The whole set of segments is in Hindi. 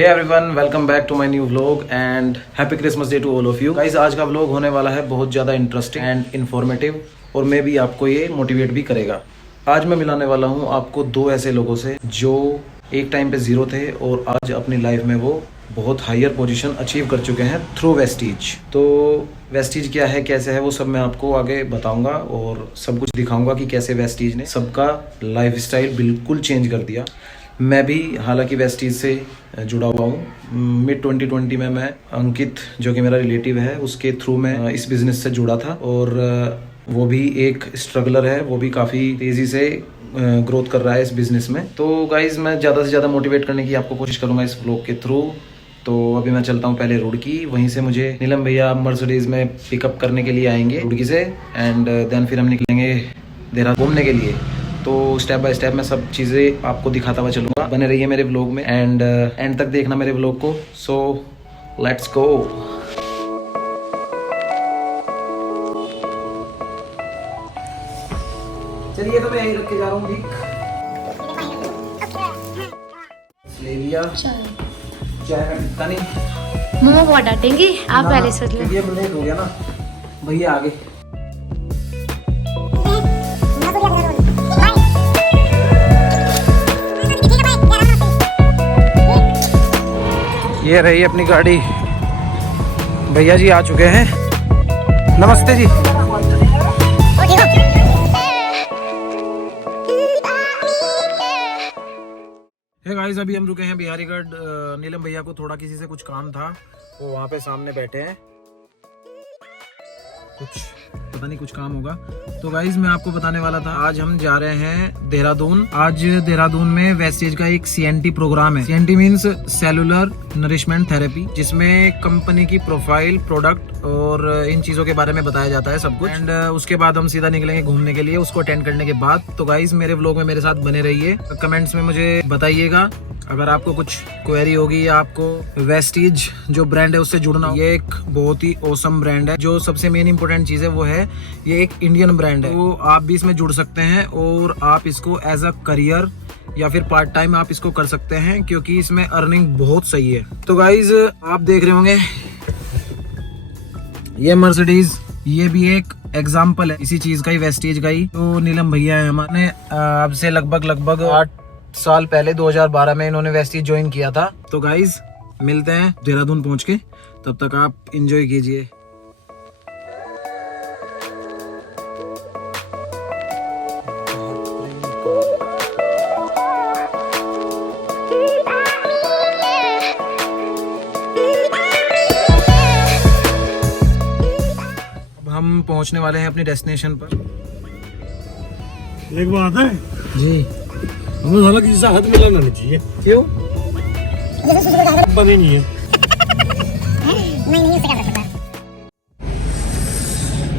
Hey everyone, welcome back to my new vlog and happy Christmas day to all of you guys. आज का व्लॉग होने वाला है बहुत ज़्यादा इंटरेस्टिंग एंड इन्फॉर्मेटिव और मे भी आपको ये मोटिवेट भी करेगा। आज मैं मिलाने वाला हूँ आपको दो ऐसे लोगों से जो एक टाइम पे ज़ीरो थे और आज अपनी लाइफ में वो बहुत हायर पोजीशन अचीव कर चुके हैं थ्रू वेस्टीज। तो वेस्टीज क्या है, कैसे है, वो सब मैं आपको आगे बताऊंगा और सब कुछ दिखाऊंगा कि कैसे वेस्टीज ने सबका लाइफस्टाइल बिल्कुल चेंज कर दिया। मैं भी हालांकि वेस्टीज से जुड़ा हुआ हूँ। मिड 2020 में मैं अंकित जो कि मेरा रिलेटिव है उसके थ्रू मैं इस बिज़नेस से जुड़ा था और वो भी एक स्ट्रगलर है, वो भी काफ़ी तेज़ी से ग्रोथ कर रहा है इस बिज़नेस में। तो गाइज़ मैं ज़्यादा से ज़्यादा मोटिवेट करने की आपको कोशिश करूँगा इस व्लॉग के थ्रू। तो अभी मैं चलता हूँ पहले रुड़की, वहीं से मुझे नीलम भैया मर्सिडीज़ में पिकअप करने के लिए आएंगे रुड़की से एंड देन फिर हम निकलेंगे देहरादून घूमने के लिए। तो स्टेप बाय स्टेप मैं सब चीज़ें आपको दिखाता हुआ चलूँगा। बने रहिए मेरे व्लॉग में एंड एंड तक देखना मेरे व्लॉग को। So let's go. चलिए तो मैं यहीं रख के जा रहा हूँ, ठीक ले लिया। चाय में टिक्का नहीं, मम्मा बहुत डांटेंगी, आप पहले सोच लो। ये लेट हो गया ना भैया, आगे ये रही अपनी गाड़ी। भैया जी आ चुके हैं, नमस्ते जी। हे गाइस, अभी हम रुके हैं बिहारीगढ़। नीलम भैया को थोड़ा किसी से कुछ काम था, वो वहाँ पे सामने बैठे हैं, कुछ पता नहीं कुछ काम होगा। तो गाइज मैं आपको बताने वाला था, आज हम जा रहे हैं देहरादून। आज देहरादून में वेस्टेज का एक CNT प्रोग्राम है। CNT means cellular nourishment therapy, जिसमें कंपनी की प्रोफाइल, प्रोडक्ट और इन चीजों के बारे में बताया जाता है सब कुछ। एंड उसके बाद हम सीधा निकलेंगे घूमने के लिए उसको अटेंड करने के बाद। तो गाइज मेरे व्लॉग में मेरे साथ बने रहिए, कमेंट्स में मुझे बताइएगा अगर आपको कुछ क्वेरी होगी या आपको वेस्टीज जो ब्रांड है उससे जुड़ना हो। ये एक बहुत ही औसम ब्रांड है। जो सबसे मेन इंपॉर्टेंट चीज़ है वो है ये एक इंडियन ब्रांड है। तो आप भी इसमें जुड़ सकते हैं और आप इसको एज अ करियर या फिर पार्ट टाइम आप इसको कर सकते हैं, क्योंकि इसमें अर्निंग बहुत सही है। तो गाइज आप देख रहे होंगे ये मर्सिडीज, ये भी एक एग्जाम्पल है इसी चीज का ही, वेस्टीज का ही। तो नीलम भैया है हमारे, अब से लगभग 8 साल पहले 2012 में इन्होंने वेस्टीज ज्वाइन किया था। तो गाइज मिलते हैं देहरादून पहुंच के, तब तक आप एंजॉय कीजिए। अब हम पहुंचने वाले हैं अपनी डेस्टिनेशन पर। एक बात है जी, हमें साला किसी से हाथ मिलाना नहीं चाहिए। क्यों? बने नहीं है।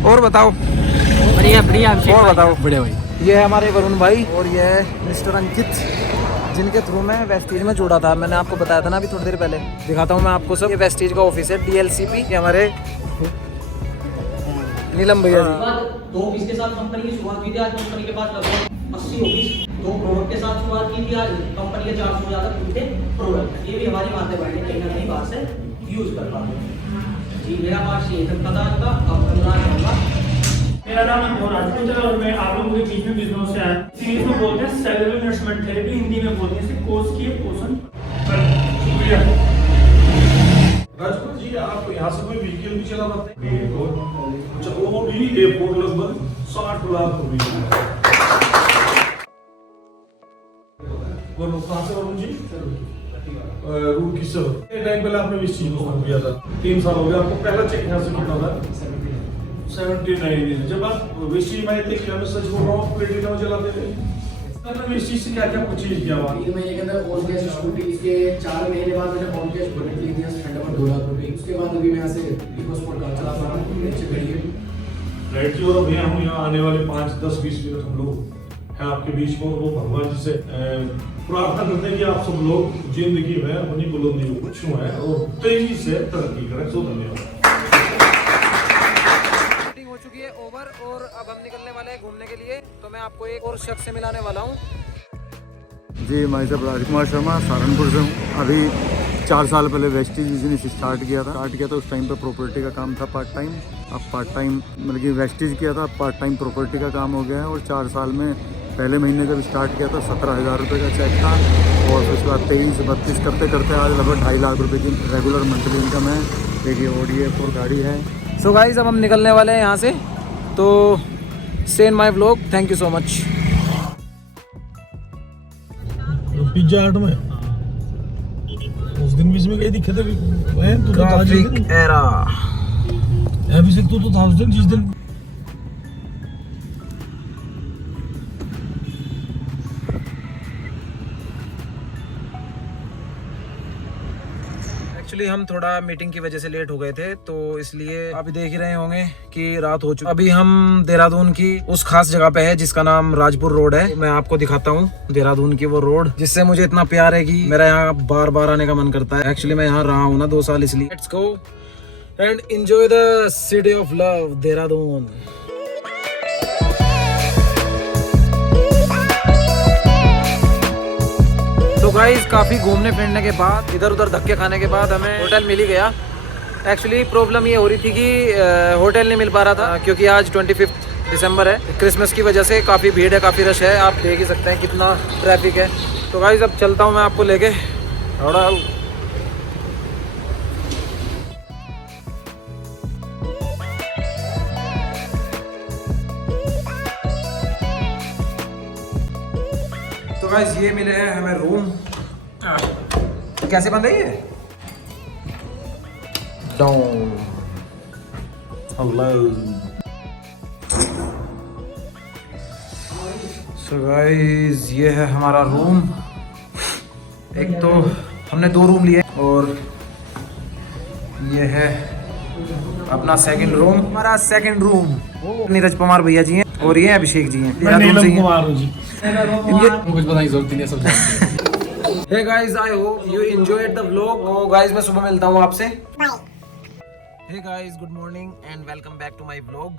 और बताओ, बढ़िया बढ़िया और बताओ। बढ़िया भाई। ये है हमारे वरुण भाई और ये है मिस्टर अंकित, जिनके थ्रू मैं वेस्टीज में जुड़ा था। मैंने आपको बताया था ना अभी थोड़ी देर पहले। दिखाता हूँ मैं आपको सब। ये वेस्टीज का ऑफिस है, DLCP। ये हमारे नीलम भैया जी। 2 ऑफिस के साथ कंपनी की शुरुआत हुई थी। आज कंपनी के पास लगभग 80 ऑफिस, 2 प्रोडक्ट के साथ शुरुआत की थी। आज कंपनी के 400 से ज़्यादा खुलते प्रोडक्ट। ये भी हमारी माते बहने कहीं ना कहीं बाहर से यूज कर पाते हैं। जी मेरा पास ये तक पता था। अब करना चाहूँगा। मेरा नाम अनमोल राजपूत है और मैं आप लोगों के बीच में बिजनेस से आया। इंग्लिश में बोलते हैं सेलुलर नरिशमेंट थेरेपी, हिंदी में बोलते हैं इसे कोर्स की पोषण। शुक्रिया राजपूत जी, आप यहाँ से कोई व्हीकल भी चला पाते हैं? अच्छा, वो भी एयरपोर्ट लगभग 60 लाख रुपये। कहाँ से वरुण जी? रुड़की से। एक टाइम पहले आपने इस चीज को कर दिया था, 3 साल हो गया। आपको पहला चेक यहाँ से कितना था? 79। जब आप वेस्टीज में थे, क्या मैं सच बोल रहा हूँ, प्लेटिना में चलाते थे? वेस्टीज से क्या क्या परचेज किया हुआ? 3 महीने के अंदर ऑन कैश स्कूटी, इसके 4 महीने बाद मैंने ऑन कैश बुलेट ली थी स्प्लेंडर पर 2 लाख रुपए। उसके बाद अभी मैं यहाँ से इको स्पोर्ट कार चला पा रहा हूँ। नीचे करिए राइट जी। और भैया हम यहाँ आने वाले 5, 10, 20 मिनट हम लोग हैं आपके बीच में। वो भगवान जी से प्रार्थना करते हैं कि आप सब लोग जिंदगी में अपनी बुलंदियों को छुएं और तेजी से तरक्की करें। सो धन्यवाद। हो चुकी है ओवर और अब हम निकलने वाले हैं घूमने के लिए। तो मैं आपको एक और शख्स से मिलाने वाला हूँ। जी मैं सब राजकुमार शर्मा सहारनपुर से हूँ। अभी 4 साल पहले वेस्टीज बिजनेस स्टार्ट किया था उस टाइम पे प्रॉपर्टी का काम था पार्ट टाइम। अब पार्ट टाइम मतलब कि वेस्टीज किया था, पार्ट टाइम प्रॉपर्टी का काम हो गया है। और 4 साल में पहले महीने जब स्टार्ट किया था 17,000 रुपये का चेक था और फिर उसके बाद 23-32 करते करते आज लगभग 2.5 लाख रुपये की रेगुलर मंथली इनकम है। देखिए ODF और गाड़ी है। सो गाइस अब हम निकलने वाले हैं यहाँ से, तो stay in my vlog. Thank you so much. Pizza हट में उस दिन भी इसमें गई दिखे थे ट्रैफिक एरा। अभिषेक तो था उस दिन जिस दिन एक्चुअली हम थोड़ा मीटिंग की वजह से लेट हो गए थे, तो इसलिए आप देख ही रहे होंगे कि रात हो चुकी। अभी हम देहरादून की उस खास जगह पे है जिसका नाम राजपुर रोड है। मैं आपको दिखाता हूँ देहरादून की वो रोड जिससे मुझे इतना प्यार है कि मेरा यहाँ बार बार आने का मन करता है। एक्चुअली मैं यहाँ रहा हूँ ना 2 साल, इसलिए let's go and enjoy the city of love Dehradun. तो गाइस काफ़ी घूमने फिरने के बाद, इधर उधर धक्के खाने के बाद हमें होटल मिल ही गया। एक्चुअली प्रॉब्लम ये हो रही थी कि होटल नहीं मिल पा रहा था क्योंकि आज 25 दिसंबर है। क्रिसमस की वजह से काफ़ी भीड़ है, काफ़ी रश है। आप देख ही सकते हैं कितना ट्रैफिक है। तो गाइस अब चलता हूँ मैं आपको लेके थोड़ा। तो गाइस ये मिले हैं हमें रूम। कैसे बन रही है? डाउन। हेलो। सो गाइस ये है हमारा रूम। एक तो हमने 2 रूम लिए और ये है अपना सेकंड रूम। हमारा सेकंड रूम नीरज पवार भैया जी हैं और ये अभिषेक जी हैं। कुछ बताने की जरूरत नहीं है, सब जानते हैं। Hey guys, I hope you enjoyed the vlog. तो guys मैं सुबह मिलता हूँ आपसे। Hey guys, good morning and welcome back to my vlog.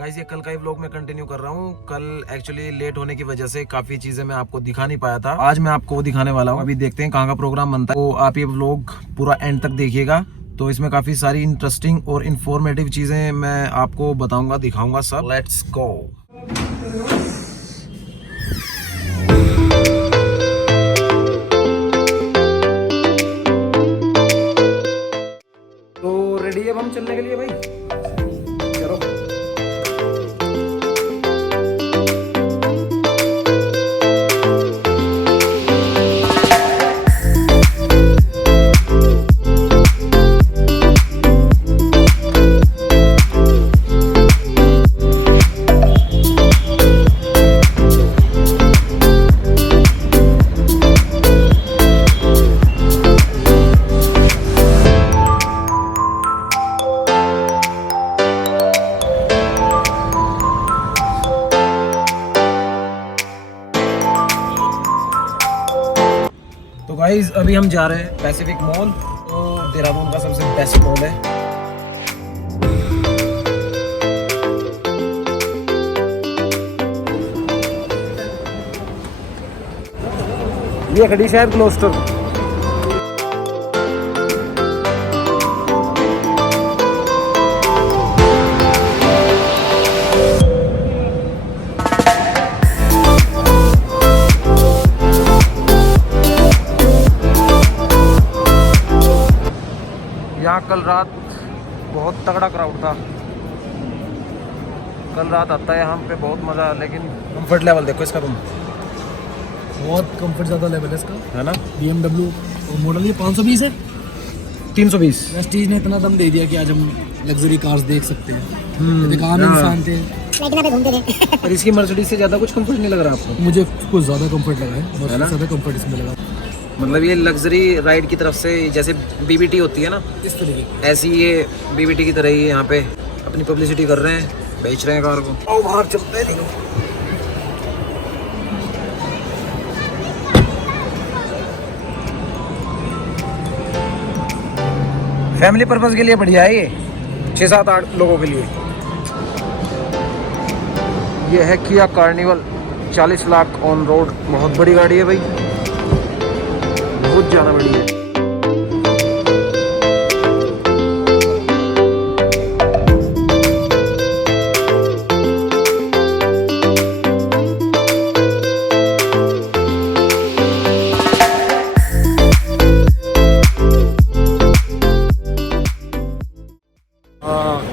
Guys ये कल का ही vlog मैं कंटिन्यू कर रहा हूँ। कल एक्चुअली लेट होने की वजह से काफी चीजें मैं आपको दिखा नहीं पाया था। आज मैं आपको वो दिखाने वाला हूँ। अभी देखते हैं कहाँ का प्रोग्राम बनता है। तो आप ये vlog पूरा एंड तक देखिएगा, तो इसमें काफी सारी इंटरेस्टिंग और इन्फॉर्मेटिव चीजें मैं आपको बताऊंगा, दिखाऊंगा सब। Let's go. तो रेडी है अब हम चलने के लिए भाई, चलो। तो गाइज अभी हम जा रहे हैं पैसिफिक मॉल, तो देहरादून का सबसे बेस्ट मॉल है। ये खड़ी शायद क्लोस्टर। यहाँ कल रात बहुत तगड़ा क्राउड था। कल रात आता है यहाँ पे बहुत मज़ा, लेकिन कंफर्ट लेवल देखो इसका तुम। बहुत कंफर्ट ज़्यादा लेवल है इसका, है ना। BMW मॉडल ये 520 है। 320। वेस्टीज ने इतना दम दे दिया कि आज हम लग्जरी कार्स देख सकते हैं। दुकान इंसान थे पर इसकी मर्सिडीज से ज़्यादा कुछ कंफर्ट नहीं लग रहा आपको? मुझे कुछ ज़्यादा कंफर्ट लगा है, बहुत ज़्यादा कंफर्ट इसमें लगा। मतलब ये लग्जरी राइड की तरफ से जैसे BBT होती है ना, इस तरीके ऐसी ये BBT की तरह ही यहाँ पे अपनी पब्लिसिटी कर रहे हैं, बेच रहे हैं कार को। आओ बाहर चलते हैं। फैमिली पर्पस के लिए बढ़िया है ये, 6-7-8 लोगों के लिए। ये है Kia Carnival 40 lakh on road. बहुत बड़ी गाड़ी है भाई। बहुत ज़्यादा बड़ी है।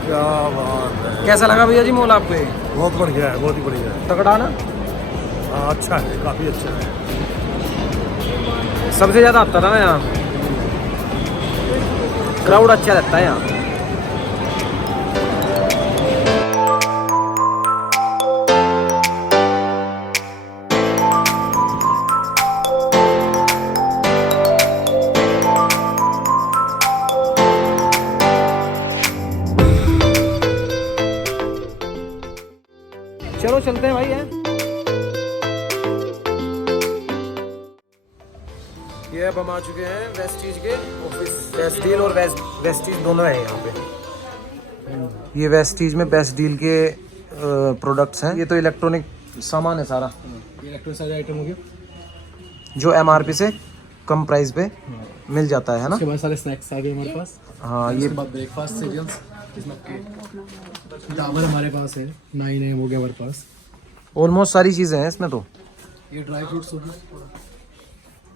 क्या बात है, कैसा लगा भैया जी मॉल आपको ये? बहुत बढ़िया है, बहुत ही बढ़िया है। तगड़ा ना? अच्छा है, काफ़ी अच्छा है। सबसे ज़्यादा आता था ना यहाँ, क्राउड अच्छा रहता है यहाँ। चलो चलते हैं भाई हैं। ये अब हम आ चुके हैं वेस्टीज के ऑफिस। बेस्ट डील और वेस्टीज दोनों है यहाँ पे। ये वेस्टीज में बेस्ट डील के प्रोडक्ट्स हैं। ये तो इलेक्ट्रॉनिक सामान है सारा, ये इलेक्ट्रॉनिक सारे आइटम हो गया। जो MRP से कम प्राइस पे मिल जाता है ना। उसके बाद सारे स्नैक्स आ गए हमारे पास। हाँ, ये उसके बाद ब्रेकफास्ट सीरियल्स, जिसमें आपके डाबर हमारे पास है, 9 AM हो गया हमारे पास। ऑलमोस्ट सारी चीज़ें हैं इसमें तो। ये ड्राई फ्रूट्स हो गए,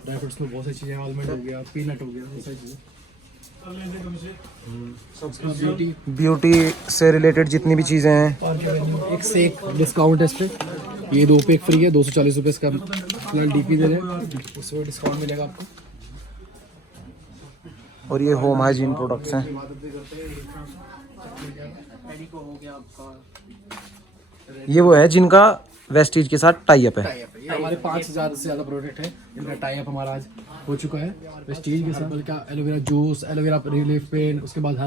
ड्राई फ्रूट्स में बहुत सारी चीज़ें, आलमंड हो गया, पीनट हो गया, बहुत सारी चीज़ें। ब्यूटी ब्यूटी से रिलेटेड जितनी भी चीज़ें हैं। एक से एक डिस्काउंट है इस पे। ये 2 पे 1 फ्री है, 240 रुपये इसका फिलहाल DP दे रहे हैं, उसमें डिस्काउंट मिलेगा आपको। और ये होम हाइजीन प्रोडक्ट्स हैं। ये वो है जिनका वेस्टीज के साथ टाई अप है। ये हमारे 5000 से ज़्यादा प्रोडक्ट है, इनका टाई अप हमारा आज हो चुका है वेस्टीज के साथ। का aloe vera juice, aloe vera relief pen, उसके बाद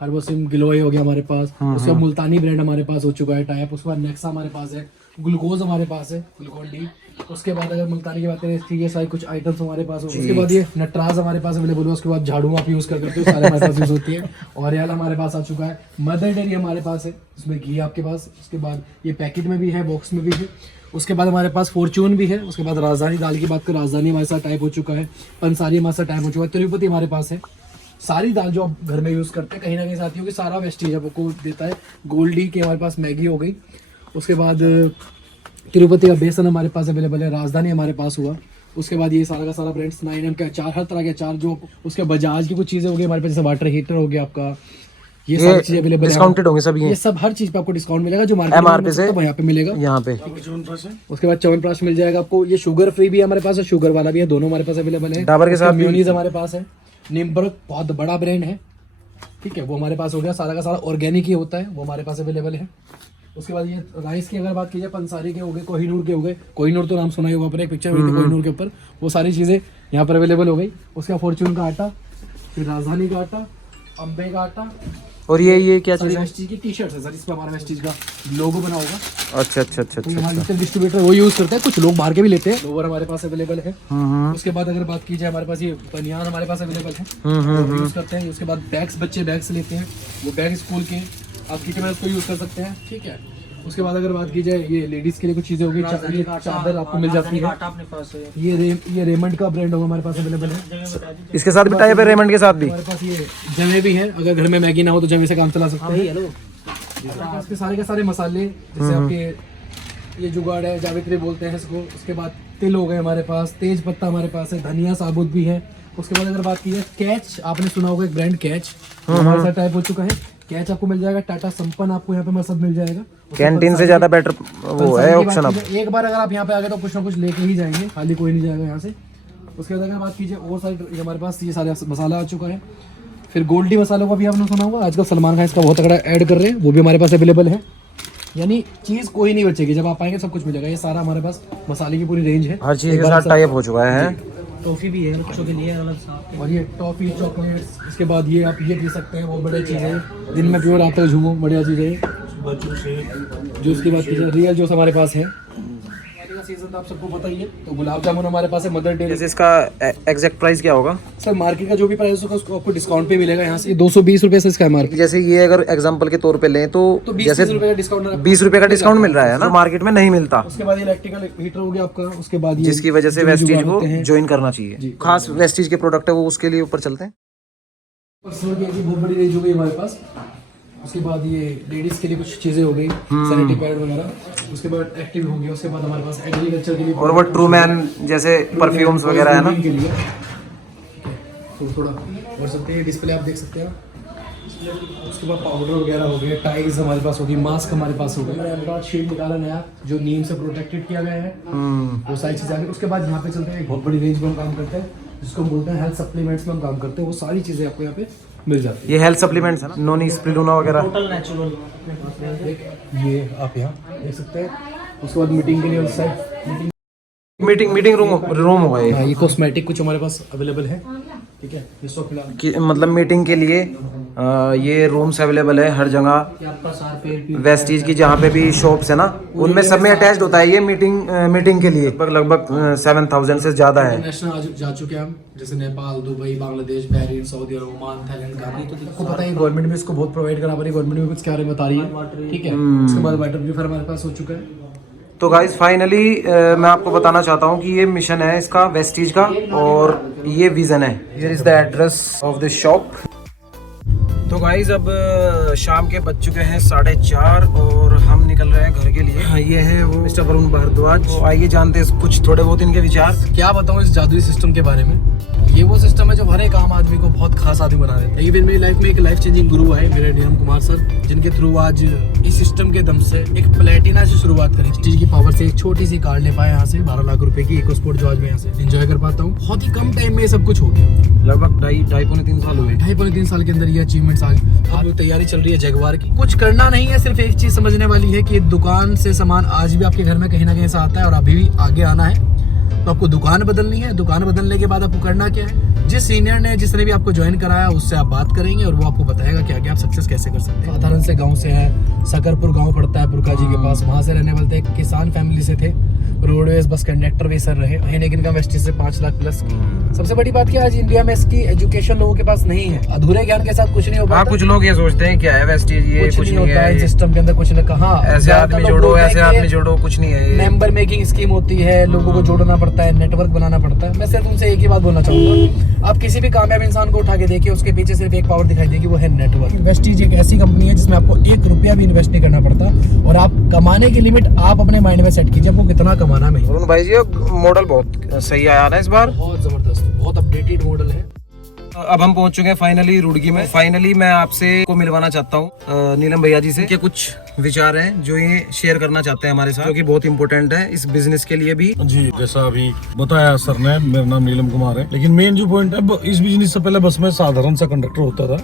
हर्बोसिम गिलोय हो गया हमारे पास। उसके बाद मुल्तानी ब्रांड हमारे पास हो चुका है टाई अप। उसके बाद नेक्सा हमारे पास है, ग्लूकोज हमारे पास है, ग्लूकोन डी। उसके बाद अगर मुल्तानी की बात करें, इसकी ये सारी कुछ आइटम्स हमारे पास हो। उसके बाद ये नटराज हमारे पास अवेलेबल है। उसके बाद झाड़ू आप यूज़ करते हो, सारे हमारे पास यूज़ होती है। ऑरियल हमारे पास आ चुका है, मदर डेयरी हमारे पास है, उसमें घी आपके पास। उसके बाद ये पैकेट में भी है, बॉक्स में भी है। उसके बाद हमारे पास फॉर्च्यून भी है। उसके बाद राजधानी दाल की बात करें, राजधानी हमारे साथ टाइप हो चुका है, पंसारी हमारे साथ टाइप हो चुका है, तिरुपति हमारे पास है। सारी दाल जो आप घर में यूज़ करते हैं, कहीं ना कहीं साथियों की सारा वेस्टेज आपको देता है। गोल्डी की हमारे पास मैगी हो गई। उसके बाद तिरुपति का बेसन हमारे पास अवेलेबल है, राजधानी हमारे पास हुआ। उसके बाद ये सारा का सारा ब्रांड्स 9M के अचार, हर तरह के अचार जो। उसके बजाज की कुछ चीज़ें हो गई हमारे पास, जैसे वाटर हीटर हो गया आपका। ये सारी चीज़ें अवेलेबल है, डिस्काउंटेड होंगे सभी। ये सब हर चीज़ पे आपको डिस्काउंट मिलेगा, जो मार्केट MRP से यहाँ पे मिलेगा, यहाँ पे। उसके बाद च्यवनप्राश मिल जाएगा आपको। ये शुगर फ्री भी है हमारे पास, शुगर वाला भी है, दोनों हमारे पास अवेलेबल है। डाबर के साथ म्योनीज हमारे पास है। निम्बर्ग बहुत बड़ा ब्रांड है, ठीक है, वो हमारे पास हो गया। सारा का सारा ऑर्गेनिक ही होता है, वो हमारे पास अवेलेबल है। उसके बाद ये राइस की अगर बात की जाए, पंसारी के हो गए, कोहिनूर के हो गए। कोहिनूर तो नाम सुना ही होगा, पर एक पिक्चर हुई थी कोहिनूर के ऊपर, वो सारी चीज़ें यहाँ पर अवेलेबल हो गई। उसके बाद फॉर्च्यून का आटा, फिर राजधानी का आटा, अम्बे का आटा। और ये क्या चीज़ है? वेस्टीज की टी-शर्ट है सर, इस पर हमारा वेस्टीज का लोगो बना होगा। अच्छा अच्छा अच्छा तो अच्छा। हमारे जितने डिस्ट्रीब्यूटर वो यूज़ करते हैं, कुछ लोग बाहर के भी लेते हैं। लोवर हमारे पास अवेलेबल है। उसके बाद अगर बात की जाए, हमारे पास ये बनियान हमारे पास अवेलेबल है, वो यूज़ करते हैं। उसके बाद बैग्स, बच्चे बैग्स लेते हैं, वो बैग स्कूल के आप किट में उसको यूज़ कर सकते हैं, ठीक है। उसके बाद अगर बात की जाए, ये लेडीज़ के लिए कुछ चीज़ें हो गई, चादर आपको मिल जाती है। ये रेमंड का ब्रांड होगा हमारे पास अवेलेबल है। इसके साथ भी टाई अप है, रेमंड के साथ भी। हमारे पास ये जमे भी हैं, अगर घर में मैगी ना हो तो जमे से काम चला सकते हैं। इसके सारे के सारे मसाले, जैसे आपके ये जुगाड़ है, जावित्री बोलते हैं इसको। उसके बाद तिल हो गए हमारे पास, तेज पत्ता हमारे पास है, धनिया साबुत भी है। उसके बाद अगर बात की जाए, कैच आपने सुना होगा, एक ब्रांड कैच हमारे साथ टाइप हो चुका है। कैच आपको मिल जाएगा, टाटा संपन्न आपको यहाँ पे सब मिल जाएगा। कैंटीन से ज्यादा बेटर वो है ऑप्शन। अब एक बार अगर आप यहाँ पे आ गए तो कुछ ना कुछ लेके ही जाएंगे, खाली कोई नहीं जाएगा यहाँ से। उसके बाद अगर बात कीजिए और सारे, हमारे पास ये सारे मसाला आ चुका है। फिर गोल्डी मसालों का भी आपने सुना होगा, आजकल सलमान खान इसका बहुत तगड़ा ऐड कर रहे हैं, वो भी हमारे पास अवेलेबल है। यानी चीज़ कोई नहीं बचेगी, जब आप आएंगे सब कुछ मिलेगा। ये सारा हमारे पास मसाले की पूरी रेंज है, हर चीज के साथ टाई अप हो चुका है। टॉफी भी है बच्चों के लिए अलग साथ। और ये टॉफी, चॉकलेट्स। इसके बाद ये आप ये पी सकते हैं, वो बड़ी चीज़ें, दिन में प्योर आता है झूमो, बढ़िया चीज़ें। जूस की बात कीजिए, रियल जूस हमारे पास है। सीजन आप सबको पता ही है। तो गुलाब जामुन हमारे पास है मदर डेयरी। जैसे इसका एग्जैक्ट प्राइस क्या होगा? सर मार्केट का जो भी प्राइस होगा उसको आपको डिस्काउंट पे मिलेगा यहाँ से। 220 रुपये से इसका है मार्केट। जैसे ये अगर एग्जांपल के तौर पे लें तो 20 जैसे रुपये का डिस्काउंट 20 रुपए का डिस्काउंट मिल रहा है ना, मार्केट में नहीं मिलता, उसके बाद इलेक्ट्रिकल हीटर हो गया आपका, उसके बाद जिसकी वजह से वेस्टीज को ज्वाइन करना चाहिए। खास वेस्टीज के प्रोडक्ट है वो उसके लिए ऊपर चलते हैं। बहुत बड़ी रेंज हो गई हमारे पास। उसके बाद ये लेडीज के लिए कुछ चीजें हो गई, सैनिटरी पैड वगैरह। उसके बाद एक्टिव हो गया। उसके बाद हमारे पास एग्रीकल्चर के लिए और वो ट्रू मैन जैसे परफ्यूम्स वगैरह है ना के लिए। तो थोड़ा और सकते हैं डिस्प्ले आप देख सकते हैं। उसके बाद पाउडर वगैरह हो गए, टाइल्स हमारे पास होगी, मास्क हमारे पास हो गए, एम्ब्रॉयड शीट निकाला नया जो नीम से प्रोटेक्टेड किया गया है, वो सारी चीज़ें आ गई। उसके बाद यहाँ पे चलते हैं एक बहुत बड़ी रेंज में हम काम करते हैं जिसको हम बोलते हैं हेल्थ सप्लीमेंट्स में हम काम करते हैं। वो सारी चीज़ें आपको यहाँ पे मिल जाती ये हेल्थ सप्लीमेंट्स है ना, नोनी स्प्रिलुना वगैरह। Total natural. ये आप यहाँ देख सकते हैं। उसके बाद मीटिंग के लिए उस साइड मीटिंग रूम होगा ये। ये कॉस्मेटिक कुछ हमारे पास अवेलेबल है, ठीक है। इसको फिलहाल कि मतलब मीटिंग के लिए ये रूम्स अवेलेबल है हर जगह। आपका सार वेस्टीज की जहाँ पे भी शॉप्स है ना उनमें सब में अटैच्ड होता है ये मीटिंग के लिए। लगभग 7000 से ज्यादा है। इंटरनेशनल जा चुके हैं हम, जैसे Nepal, Dubai, Bangladesh, Bahrain, Saudi Arabia, Oman, Thailand का। तो आपको पता है गवर्नमेंट भी इसको बहुत प्रोवाइड करा पा रही है। गवर्नमेंट भी कुछ क्या बता रही है, ठीक है। उसके बाद वाटर प्यूरिफायर हमारे पास हो चुका है। तो गाइस फाइनली मैं आपको बताना चाहता हूँ कि ये मिशन है इसका वेस्टीज का और ये विजन है। Here is the address of this shop. तो गाइस अब शाम के बज चुके हैं 4:30 और हम निकल रहे हैं घर के लिए। ये है वो मिस्टर वरुण भारद्वाज। तो आइए जानते हैं कुछ थोड़े बहुत इनके विचार। क्या बताऊँ इस जादुई सिस्टम के बारे में। ये वो सिस्टम है जो हर एक आम आदमी को बहुत खास आदमी बना देता है। इवन मेरी लाइफ में एक लाइफ चेंजिंग गुरु है मेरे नीलम कुमार सर, जिनके थ्रू आज इस सिस्टम के दम से एक प्लेटिना से शुरुआत करी। स्टीज की पावर से एक छोटी सी कार ले पाया यहाँ से 12 लाख रुपए की इको स्पोर्ट जो आज मैं यहाँ से एंजॉय कर पाता हूँ। बहुत ही कम टाइम में ये सब कुछ हो गया। लगभग 2.5-3 साल हुए। 2.5-3 साल के अंदर ये अचीवमेंट्स आज तैयारी चल रही है जगवार की। कुछ करना नहीं है, सिर्फ एक चीज समझने वाली है कि दुकान से सामान आज भी आपके घर में कहीं ना कहीं से आता है और अभी भी आगे आना है। तो आपको दुकान बदलनी है। दुकान बदलने के बाद आपको करना क्या है, जिस सीनियर ने जिसने भी आपको ज्वाइन कराया उससे आप बात करेंगे और वो आपको बताएगा कि आगे आप सक्सेस कैसे कर सकते हैं। साधारण से गांव से है, सकरपुर गांव पड़ता है पुरका जी के पास। वहां से रहने वाले थे, किसान फैमिली से थे, रोडवेज बस कंडक्टर भी सर रहे, लेकिन इनकम वेस्टेज से 5 लाख प्लस की। सबसे बड़ी बात क्या, आज इंडिया में इसकी एजुकेशन लोगों के पास नहीं है। अधूरे ज्ञान के साथ कुछ नहीं हो पाता। कुछ लोग ये सोचते हैं क्या है वेस्टीज, ये कुछ नहीं होता है। है सिस्टम के अंदर कुछ नहीं, कहा ऐसे आदमी जोड़ो ऐसे आदमी जोड़ो, कुछ नहीं है। मेंबर मेकिंग स्कीम होती है, लोगों को जोड़ना पड़ता है, नेटवर्क बनाना पड़ता है। मैं सिर्फ उनसे एक ही बात बोलना चाहूंगा, आप किसी भी कामयाब इंसान को उठा के देखिए, उसके पीछे सिर्फ एक पावर दिखाई देगी, वो है नेटवर्क। वेस्टीज एक ऐसी कंपनी है जिसमें आपको 1 रुपया भी इन्वेस्ट नहीं करना पड़ता और आप कमाने की लिमिट आप अपने माइंड में सेट कीजिए, आपको कितना कमाना है। वरुण भाई जी मॉडल बहुत सही आया ना इस बार, बहुत जबरदस्त, बहुत अपडेटेड मॉडल है। अब हम पहुंच चुके हैं फाइनली रुड़की में। फाइनली मैं आपसे को मिलवाना चाहता हूँ नीलम भैया जी से, कि कुछ विचार हैं जो ये शेयर करना चाहते हैं हमारे साथ, जो कि बहुत इंपॉर्टेंट है इस बिजनेस के लिए भी। जी, जैसा अभी बताया सर ने, मेरा नाम नीलम कुमार है। लेकिन मेन जो पॉइंट है, इस बिजनेस से पहले बस में साधारण सा कंडक्टर होता था,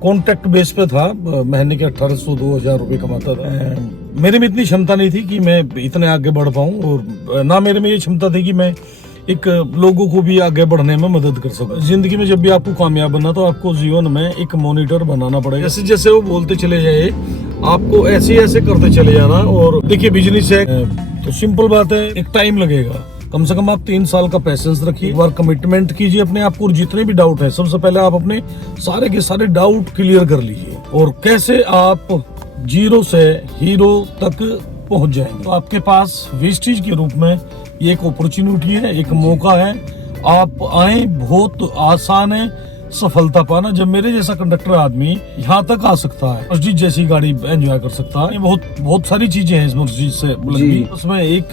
कॉन्ट्रैक्ट बेस पे था, महीने के 1800-2000 रुपए कमाता था। मेरे में इतनी क्षमता नहीं थी कि मैं इतने आगे बढ़ पाऊं और ना मेरे में ये क्षमता थी कि मैं एक लोगों को भी आगे बढ़ने में मदद कर सकूं। जिंदगी में जब भी आपको कामयाब बनना तो आपको जीवन में एक मॉनिटर बनाना पड़ेगा। जैसे जैसे वो बोलते चले जाए, आपको ऐसे ऐसे करते चले जाना। और देखिए बिजनेस है तो सिंपल बात है, एक टाइम लगेगा। कम से कम आप 3 साल का पैसेंस रखिए, एक बार कमिटमेंट कीजिए अपने आप को। और जितने भी डाउट है, सबसे पहले आप अपने सारे के सारे डाउट क्लियर कर लीजिए और कैसे आप 0 से हीरो तक पहुंच जाएंगे। तो आपके पास वेस्टीज के रूप में ये एक अपॉर्चुनिटी है, एक मौका है। आप आए, बहुत आसान है सफलता पाना। जब मेरे जैसा कंडक्टर आदमी यहाँ तक आ सकता है, मर्सिडीज जैसी गाड़ी एंजॉय कर सकता है, बहुत सारी चीजें हैं इस मर्सिडीज से लगी। उसमें एक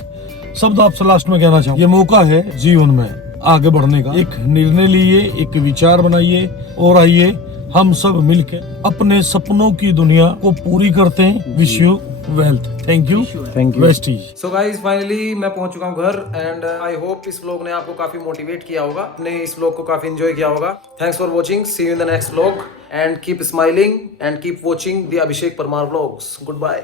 शब्द आपसे लास्ट में कहना चाहूँ, ये मौका है जीवन में आगे बढ़ने का। एक निर्णय लीजिए, एक विचार बनाइए और आइए हम सब मिलकर अपने सपनों की दुनिया को पूरी करते हैं। Wish you wealth. Thank you Vestige. So guys finally मैं पहुंच चुका हूं घर एंड आई होप इस व्लॉग ने आपको काफी मोटिवेट किया होगा, आपने इस व्लॉग को काफी एंजॉय किया होगा। Thanks for watching, see you in the next vlog and keep smiling and keep watching the Abhishek Parmar vlogs. Good bye.